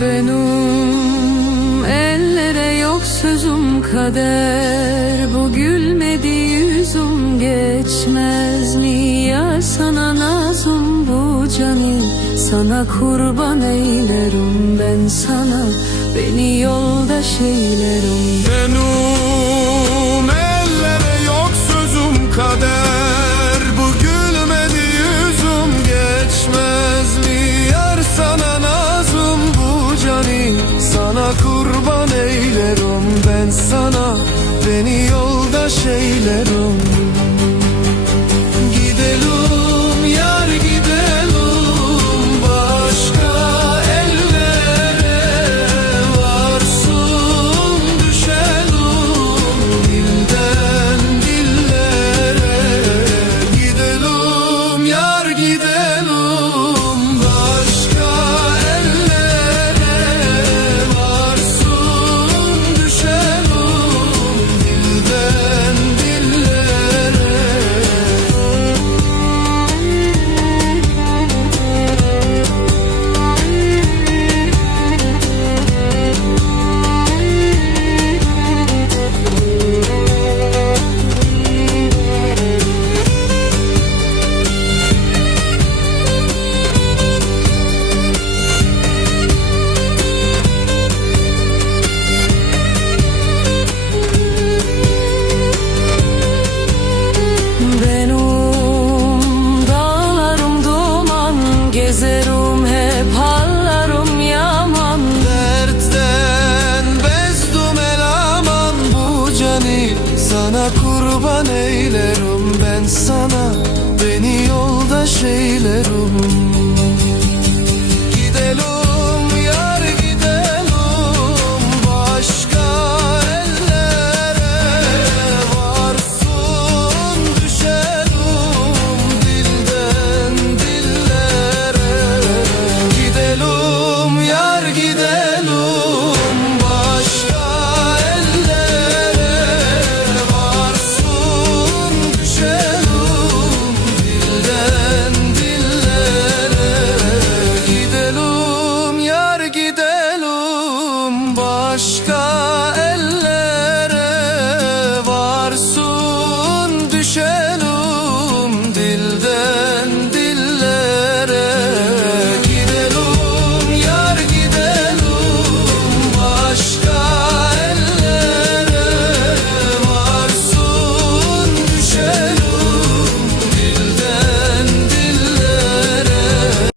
Benim ellere yok sözüm kader. Bu gülmedi yüzüm geçmez mi? Yar sana nazım bu cani Sana kurban eylerim ben sana. Beni yoldaş eylerim Benim ellere yok sözüm kader giden gezerum hep hallarım yaman. Dertten bezdum elaman bu cani Sana kurban eylerim. Ben sana Beni yolda şeylerim Stop.